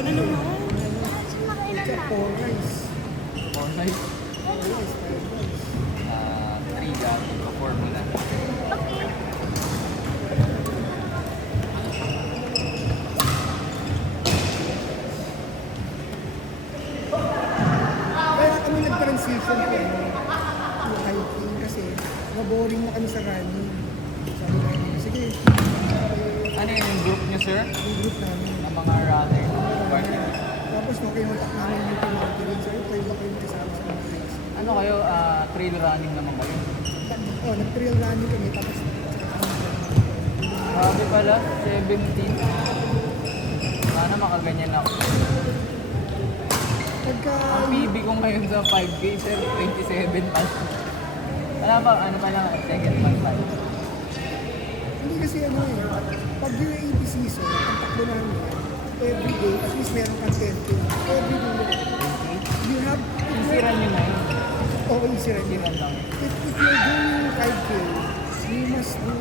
Ikaw na naman. Makailan na? 4 rice. 4 rice. 4 rice, 5 rice. 3 gato to 4 muna. Okay. Kaya kami nag-transition ko to hiking kasi maboring na kami sa running. Sabi namin, sige, Ano yun yung group niyo, sir? yung group namin. Ng mga runner. Party. Tapos nung kinontak namin yung pinag sir, kayo ba kayo kasama sa mga race? Ano kayo, trail running naman kayo? Oh, nag-trail running kami, tapos Grabe pala, 17. Sana makaganyan ako. pagka, Ang PB ko ngayon sa 5K, sir, 27 pa. Ano pa lang, second month tayo. hindi kasi ano eh, pag UAP season, ang takbo namin, every day, at least meron kang 10K. Every day, you have, Isiran nyo na yun. okay, easy rin yun. Isiran lang. If you're doing 5K, you must do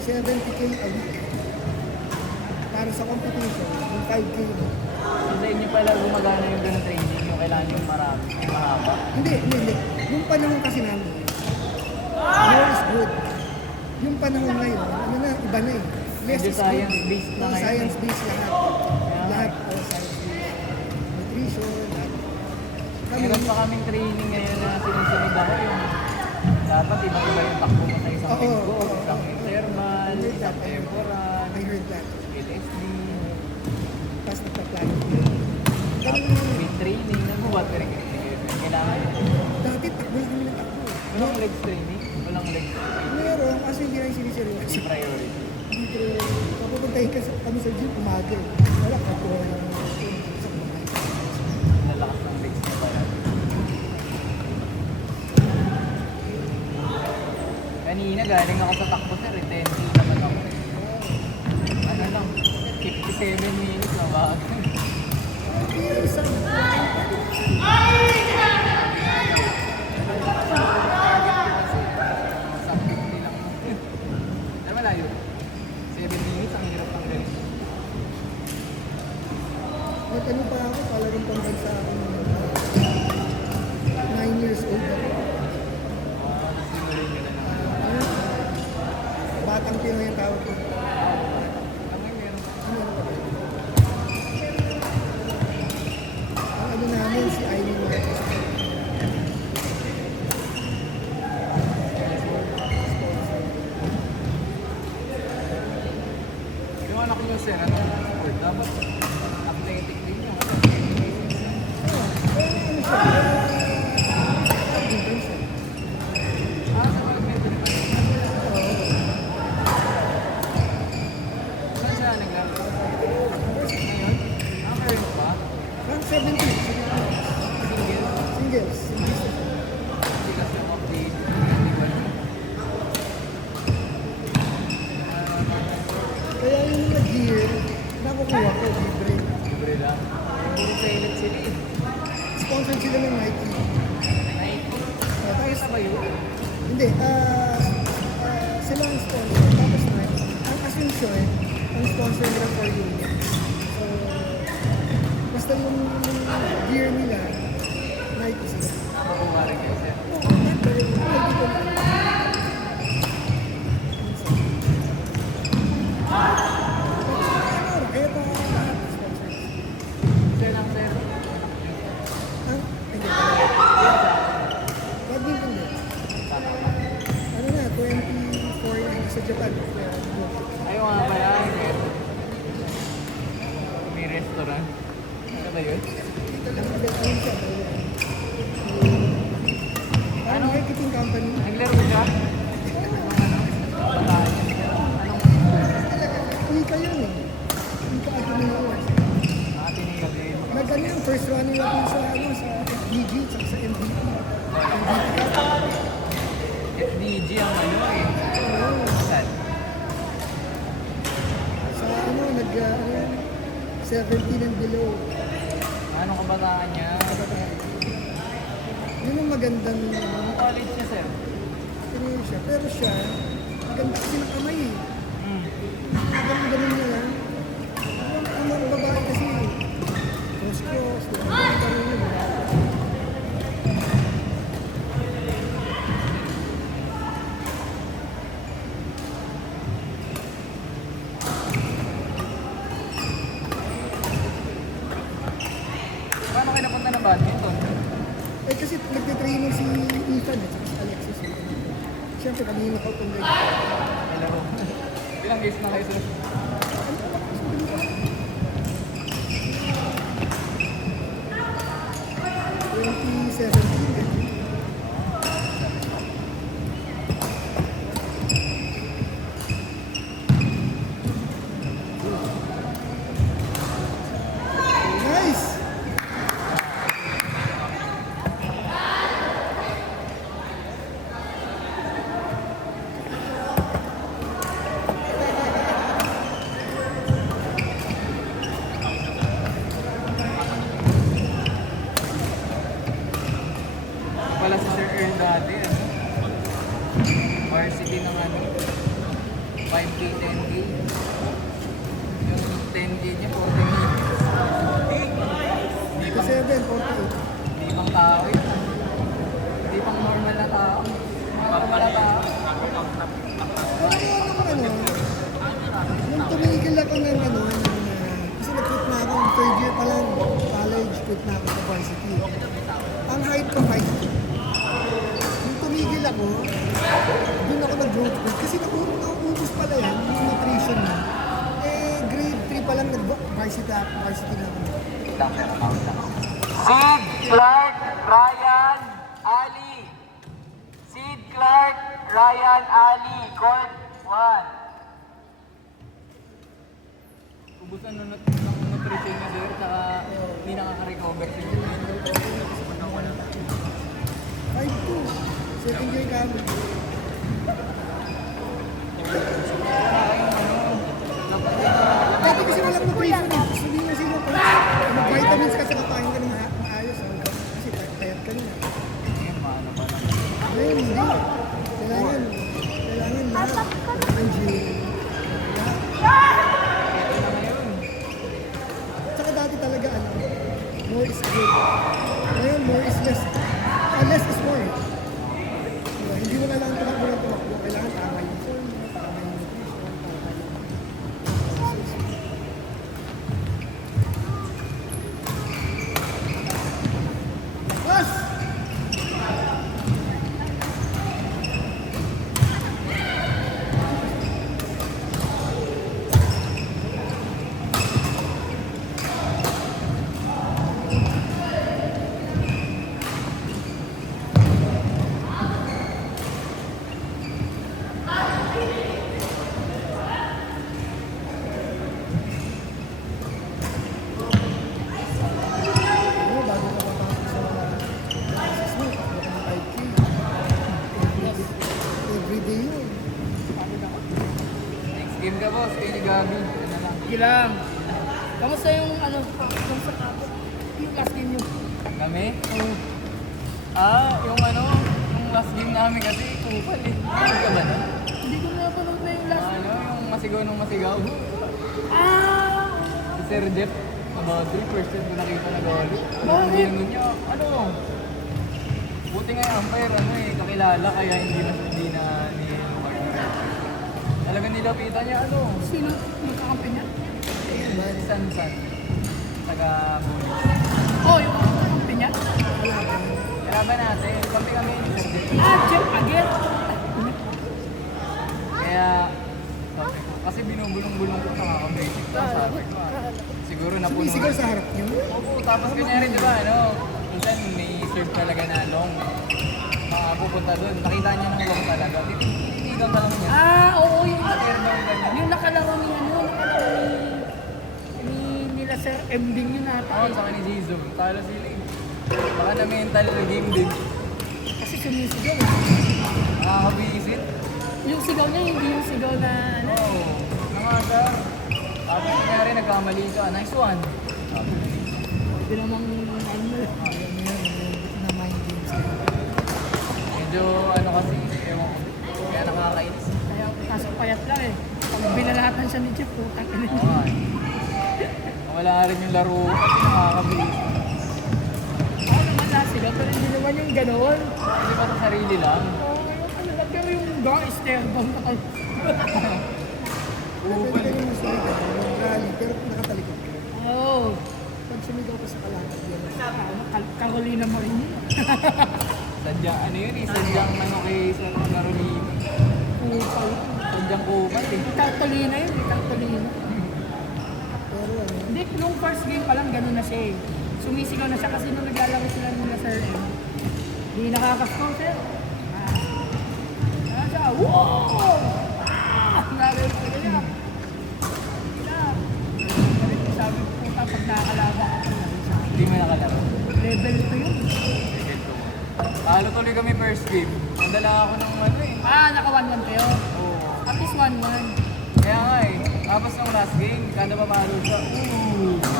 70K a week. Para sa competition, yung 5K mo. So, sa inyo pala gumagana yung ganun training, yung kailangan yung marami, yung mahaba. Hindi. Yung panahon kasi namin, more is good. Yung panahon ngayon, ano na, iba na eh. Less Medyo is science-based good. na ngayon. Science-based lahat. Lahat science-based. Nutrition, lahat. Meron pa kaming training ngayon na sinusunod ako yung dapat iba-iba yung takbo mo sa isang Oo, linggo, oo. isang thermal, isang temporal, I heard that. LSD, Tapos nagpa-plano. tapos speed training, nag-what kailangan. Dati takbo lang kami ng takbo. Walang legs training, walang legs training. Meron, kasi hindi na yung siniseryoso. Hindi priority. Dito, papupuntahin kami sa gym, umaga eh. Wala, kakuha lang ng isang mga. Nalakas ng legs niya pala. Kanina galing ako sa takbo sir, 10K naman ako. Ano lang, 57 minutes na ba? Isang Sa 50 lang. Ay malayo. 7 minutes, ang hirap ng ganito. ano pa ako, palaring pambansa ako ng 9 years old ako. Nasimulan nyo na naman. Batang Pinoy ang tawag ko. Ang meron. Ang ano namin, si Aileen Marcos. Sponsor. Yung anak nyo sir, ano sport? Dapat athletic din yun. Ano siya? Badminton siya. Sa mga medyo rin. Saan siya naglaro? Ngayon? Meron mo ba? Rank 70. Single? Singles. Singles. Silas ng update. Iba na. Kaya yung nag-gear, nakukuha ko, libre. Libre lang. Puro pellet sila eh. Sponsored sila ng Nike. Nike. Tapos, Isa ba yun? hindi, sila ang sponsor. Tapos Nike. Ang Asuncion, ang sponsor nila for Union. So, basta yung gear nila, Nike sila. Makuha rin kayo sir. Oo, Nike ko na. Kaya pa lahat sponsor. Sir lang sir. Hindi. Badminton din. Ano na, 24 na sa Japan. Kaya, Ayaw nga pala. May restaurant. Ano ba yun? dito lang ayun siya. Ano marketing company? Naglaro siya? Bataan niya. Anong Ika yun eh. Ika Ateneo. Ateneo din? Nagano yung first runner natin sa FDG at sa MVP. FDG ang ano eh. Saan? Sa ano, 17 and below. Anong kabataan niya? Yun ang magandang Anong college niya sir? Ateneo siya. Pero siya, maganda kasi ng kamay eh. Hmm. Ganun niya lang. Ang mga babae kasi, Eh kasi nagtitraining si Ethan at saka si Alexis. Eh. Siyempre kanina ko itong leg. Hello. Ilang games na kayo sir? Nice! Wala si Sir Earl dati. Varsity ng ano. 5K, 10K. Yung 10K niya, 40K. Di pang, 7, 48. di pang tao yun. Di pang normal na tao. Normal na tao. Nung tumigil ako ng kasi nag-quit na ako, third year pa lang, college, quit na ako sa varsity. Ang height ko, 5'2". Nung tumigil ako, doon ako nag-growth quit. Kasi naubos pala yan, yung nutrition mo. Eh, grade 3 pa lang nag-varsity na ako. Sid, Clark, Ryan, Ali. Sid, Clark, Ryan, Ali. Court 1. Ubusan ng nutrition niya sir, tsaka hindi nakaka-recover siya. 5'2". Second year college. Dati kasi walang nutrition eh. Sabi mo sila ko, mag-vitamins kasi kakain ka ng maayos. Kasi payat ka nila. Ngayon, maano pa lang. Ngayon, hindi. Kailangan lahat. Ang gym. Ito na ngayon. Tsaka dati talaga, more is good. Ngayon, more is less. Less is more. Hindi mo kailangan tumakbo ng tumakbo. Kailangan tama yung form, tama yung nutrition, tama yung Plus! Bago ka papasok sa classes mo, takbo ka ng 5K. Everyday yun. Next game ka boss, kayo ni Gabi. Ano na lang. Sige lang. Kamusta yung ano, yung sa kapot? Yung last game nyo? Kami? Oo. Yung ano, yung last game namin kasi, kupal eh. Ano ka ba na? Hindi ko napanood na yung last game. Ano, yung masigaw ng masigaw. Ah! Si Sir Jeff, about 3 first time ko nakita na gawali. Bakit? Ano niya, ano? Buti nga yung umpire, ano eh, kakilala kaya hindi na ni Mark na red. Talagang nilapitan niya, ano? Sino? Magkakampi niya? Si San. Taga Bulis. Oh, yung magkakampi niya? Kalaban natin, kampi kami ni Sir Jeff. Ah, Jeff Aguirre. Kaya, sabi ko, kasi binubulong-bulong ko sa basic ko, sabi ko siguro napuno. Sumisigaw sa harap niyo. Oo, tapos kunyari di ba, ano, minsan may serve talaga na long. Pupunta doon, nakita niya ng long talaga. Tititigan ka lang niya. Ah, oo, yung, Atir daw ganyan. yung nakalaro ni ano, nakalaro ni nila Sir Mbing yun ata. Oo, sa ni Jizum. Talo sila eh. Baka na mental game din. Kasi sumisigaw eh. Nakakabisit. Yung sigaw niya, hindi yung sigaw na ano. Oo, nangasar. Tapos kunyari nagkamali ka, nice one. Sabi ko, Hindi namang ano. Na mind games. medyo ano kasi, ewan ko. Kaya nakakainis. Kaya kaso payat lang eh. Pag binalatan siya ni Jeff, putang ina niya. Oo nga eh. Wala rin yung laro kasi nakakabisit. Ako naman nasigaw, pero hindi naman yung gano'n. Hindi ba sa sarili lang? Pero yung gang stair bomb na kayo. Pwede kayo musulit. Rally, pero nakatalikod ka. Oo. Pag sumigaw ka sa kalakad yan. Carolina mo rin yun. Sadyang ano yun eh, sadyang ano kay Sir Carolina. Kupal. Sadyang kumat eh. Cartolina yun, Cartolina. Pero ano, Hindi, nung first game pa lang, gano'n na siya eh. Sumisigaw na siya kasi nung naglalaro sila nila Sir M. Hindi nakakaskaw sir. Siya, wow! Narinig ko niya. Sabi ko po pag nakakalaban ka na. Hindi mo nakalaro. Level 2 yun. Talo tuloy kami first game. Nadala ako ng ano eh. Naka 1-1 kayo. Oo. At least 1-1. Kaya nga eh. Tapos ng last game, kada mamalo siya.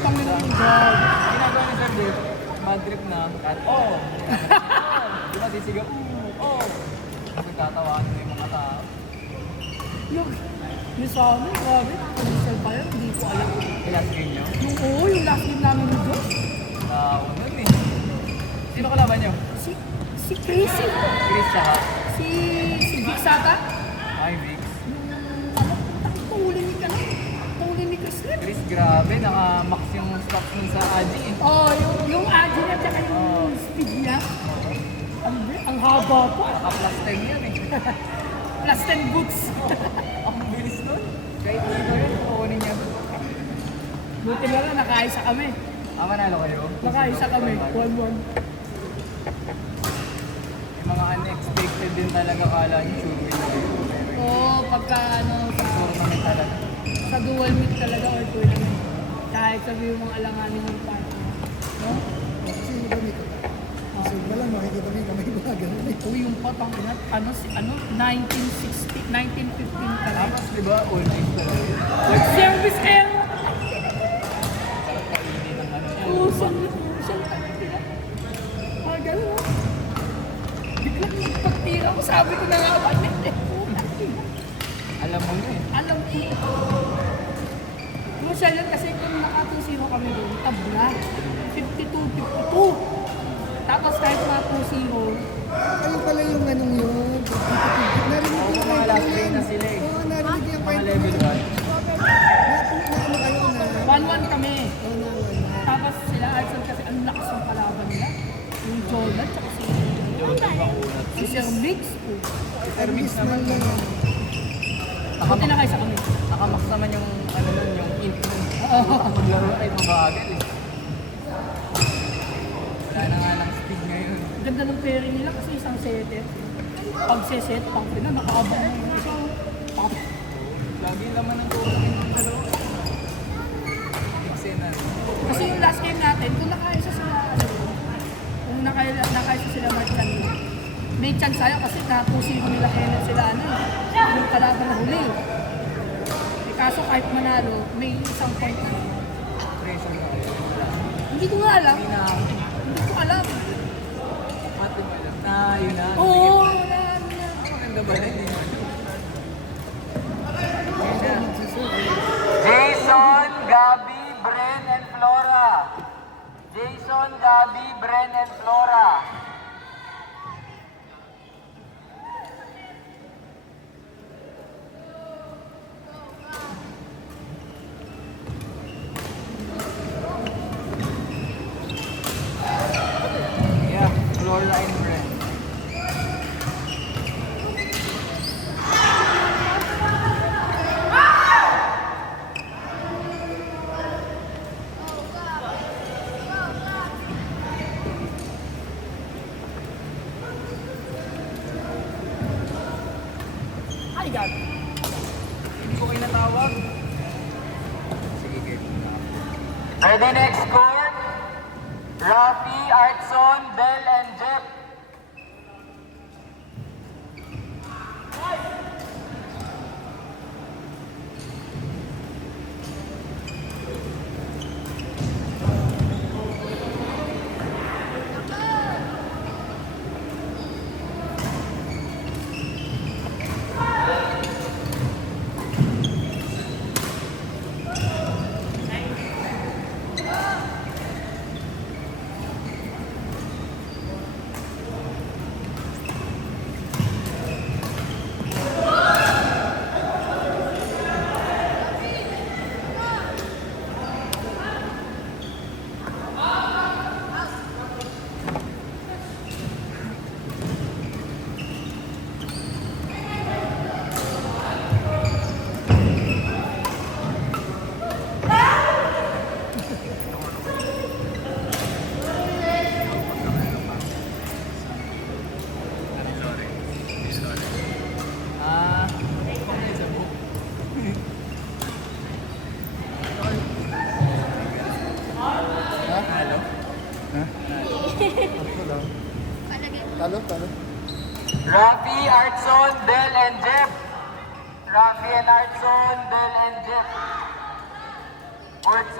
Pang ng goal. Ginagawa ni Sir Dave, bad trip na. At di ba sisigaw? Nagtatawanan na yung mga tao. Yung sa amin, grabe. Cancel pa yun, hindi ko alam. Yung last game niyo? Yung last game namin ni Josh. Tao nun eh. Sino kalaban niyo? Si Casey. Chris tsaka? Si Vic Sata. Ay, Vix. Tuhulin ni Chris Lim. Chris, grabe. Naka-max yung stock nun sa Aji eh. Yung Adi at saka yung speed niya. Ang haba pa. Naka-plus 10 yan eh. Plus 10 boots. Ang bilis nun. Kahit dito yun, kukunin niya. Buti na lang, nakaisa kami. Manalo kayo? Nakaisa kami, 1-1. Yung mga unexpected din talaga kala niyo sure win na kayo. Pagka Tournament talaga. sa dual meet talaga or tournament. Kahit sabi yung mga alanganin ng partner. No? kasi iba may so ba lang makikita mo yung kamay mga ganun eh. Yung patang inat, 1916, 1915 ka lang. Tapos diba, all night talaga. Service air! Kainin ng ano niya. Siya. Gano'n o. Biglang pagtira ko, sabi ko na nga ba, Alam mo na eh. alam ko. Crucial yan kasi kung naka-2-0 kami doon, tabla. 52-52. Tapos kahit mga 2-0, Ayun pala yung anong yun. Narinig ko yung Mga last game na sila eh. Oo, narinig ko yung Mga kwento level nila. 1. Na ano kayo na. 1-1 kami. Tapos sila Arson kasi ang lakas ng kalaban nila. Yung Jordan, tsaka si Sir Mix. Termix naman lang. Buti na kayo sa kami. Nakamax naman yung ano nun, yung int nun. Maglaro ay mabagal eh. Wala na nga ng speed ngayon. Ganda ng pairing nila kasi isang setter. Pag set, pang pina, nakaabang na yung isa. Pop. Lagi laman ng tournament ng dalawa. Eksena. Kasi yung last game natin, kung nakaisa sila, kung nakaisa sila Mark kanina, may chance tayo kasi na-2-0 nila kaya sila yung kalaban na huli. Kaso kahit manalo, may isang point na. Pressure na kayo. Hindi ko nga alam. Hindi na Hindi ko alam. mati mo alam na yun na. Oo, wala na. Maganda ba na yun? Jason, Gabi, Bren, and Flora. Jason, Gabi, Bren, and Flora. Yeah, Flora and Bren. Ay, God. Hindi ko kayo natawag. Sige, game. Ready, next score? Rafi, Artson, Bell, and Jeff. Nalo? Ha? Ako lang. Talo. Rafi, Artson, Del, and Jeff. Rafi and Artson, Del, and Jeff. Or 2.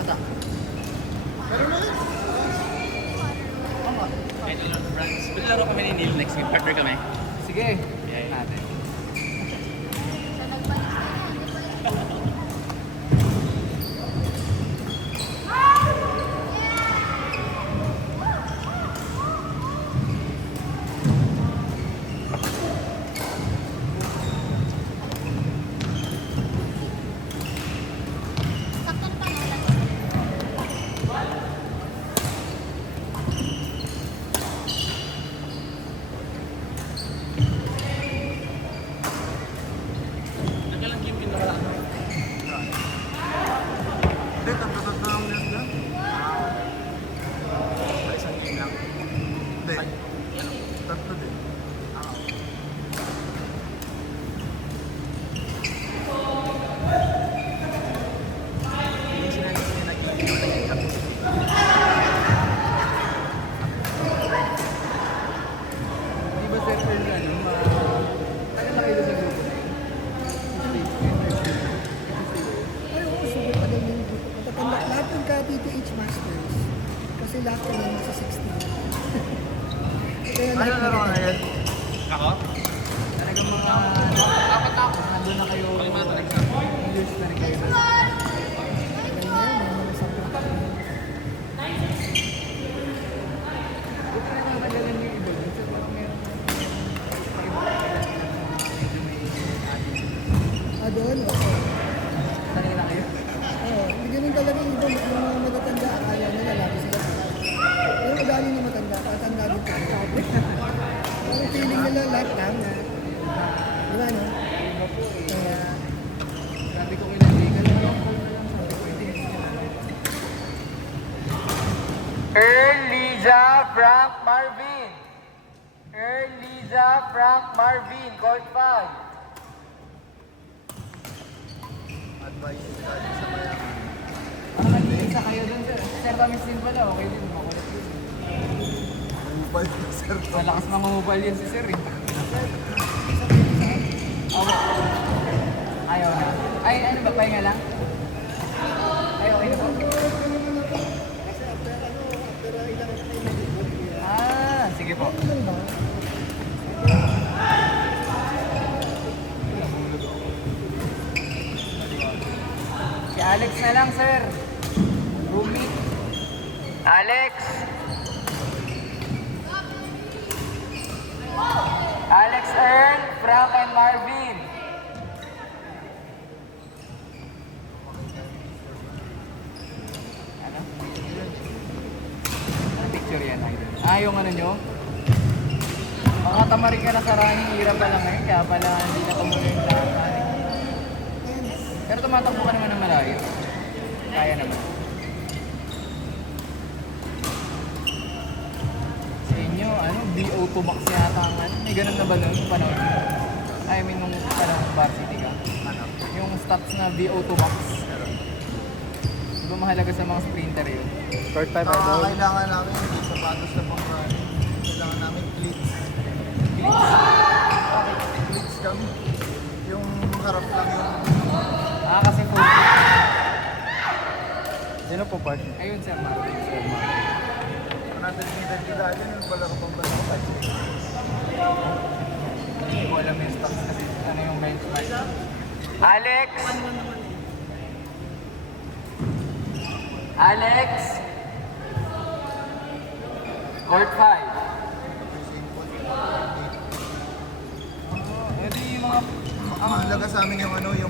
Ata. Pero na. Laro kami ni Neil next week. Partner kami. Sige. Natin. Nagalang yung pinaka. Hindi, tatlo lang news na. Isang game lang. Hindi. Tatlo din. Yung sinabi niya nag-iwan. Di ba sir, tagal na kayo sa grupo na yun? Ay, oo, super tagal yung grupo. Matatanda, lahat yung ka-TTH Masters. Kasi lahat kami nasa 16. Kaya lahat ngayon? Ako? Talagang mga apat na ako. Nandun na kayo. Lima na talaga. Years na rin kayo. Tagal na yan, may mga sampung taon. Buti na nakagalan yung iba. Sir, parang meron Doon, oo. sanay na kayo. Oo, hindi ganun talaga yung iba. Yung mga matatanda, akala nila lagi sila. Pero madali na matanda, tatanda din tayo. Parang feeling nila lahat tama. Di ba, no? Iba po eh. Kaya, Sabi ko kailangan na lang call na lang. Sabi ko hindi. Earl, Liza, Frank, Marvin. Earl, Liza, Frank, Marvin. Court 5. advice nila sa mayaman. Parang nag-iisa kayo dun, sir. Sir, kami pala. Okay din. Makulit yun. Mobile na sir. Malakas mga mobile yun si sir eh. Ako. Ayaw na. Ay, ano ba? Pahinga lang? Ay, okay na po. Kasi after ilang tayo mag-ibig. Ah, sige po. Ilan ba? Si Alex na lang, sir. Roommate. Alex! Alex Earl, Frank, and Marvin. Ano? Ano picture yan, idol? Ah, yung ano nyo? Makatamarin ka na sa running, hirap pa lang ngayon, kaya pala hindi na tumuloy yung lahat. Pero tumatakbo ka naman ng malayo. Kaya naman. Sa inyo, ano, BO2 max yata ang ano. May ganun na ba nun yung panahon? I mean, nung panahon varsity ka. Yung stats na BO2 max. Di ba mahalaga sa mga sprinter yun? Third time Kailangan namin yung sapatos na pang running. Kailangan namin cleats. Cleats kami. Yung harap lang yung... Ah, kasi full fit. Sino po part? Ayun, Sir Marvin. Sir Marvin. Natin yung identidad yun, yung pala kapang bala. Hindi ko alam yung stats kasi ano yung benchmark. Alex! Alex! Court 5. Edi yung mga... Ang mahalaga sa amin yung ano, yung